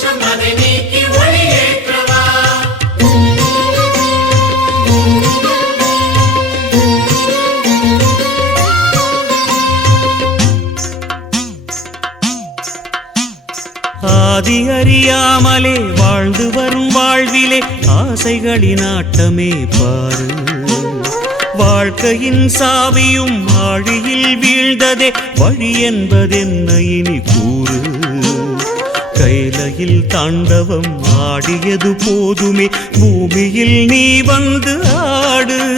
சந்தோஷம் அதை நீக்கி ஒளியேற்றவா ஆதி அறியாமலே வாழ்ந்து வரும் வாழ்விலே ஆசைகளின் ஆட்டமே பாரு வாழ்க்கையின் சாவியும் ஆழியில் வீழ்ந்ததே வழி என்பதென்ன இனி கூறு கைலையில் தாண்டவம் ஆடியது போதுமே. பூமியில் நீ வந்து ஆடு.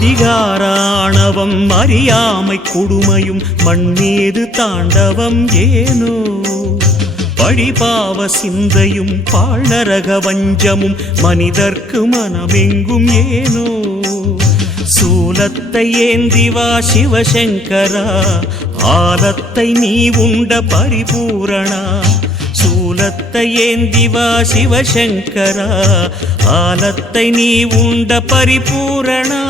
அதிகார ஆணவம் அறியாமை கொடுமையும் மண்ணீது தாண்டவம் ஏனோ? பழிபாவ சிந்தையும் பாழரக வஞ்சமும் மனிதர்க்கு மனமெங்கும் ஏனோ? சூலத்தை ஏந்திவா சிவசங்கரா ஆலத்தை நீ உண்ட பரிபூரணா. சூலத்தை ஏந்திவா சிவசங்கரா ஆலத்தை நீ உண்ட பரிபூரணா.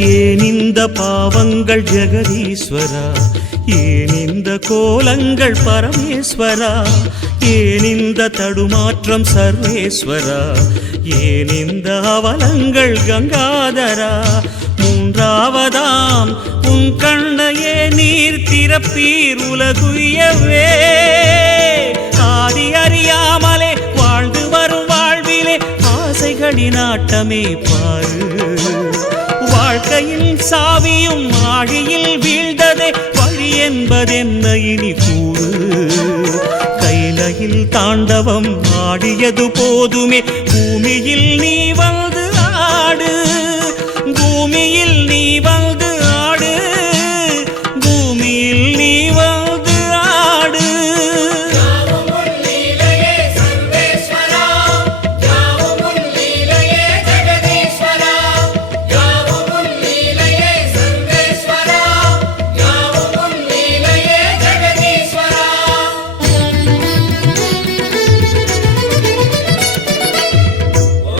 ஏன் இந்த பாவங்கள் ஜெகதீஸ்வரா? ஏன் இந்த கோலங்கள் பரமேஸ்வரா? ஏன் இந்த தடுமாற்றம் சர்வேஸ்வரா? ஏன் இந்த அவலங்கள் கங்காதரா? மூன்றாவதாம் உன் கண்ணையே நீர் திறப்பீர் உலகுயவே. ஆதி அறியாமலே வாழ்ந்து வரும் வாழ்விலே ஆசைகளின் ஆட்டமே பாரு. வாழ்க்கையில் சாவியும் ஆழியில் வீழ்ந்ததே வழி என்பதென்ன இனி கூறு? கைலையில் தாண்டவம் ஆடியது போதுமே பூமியில் நீ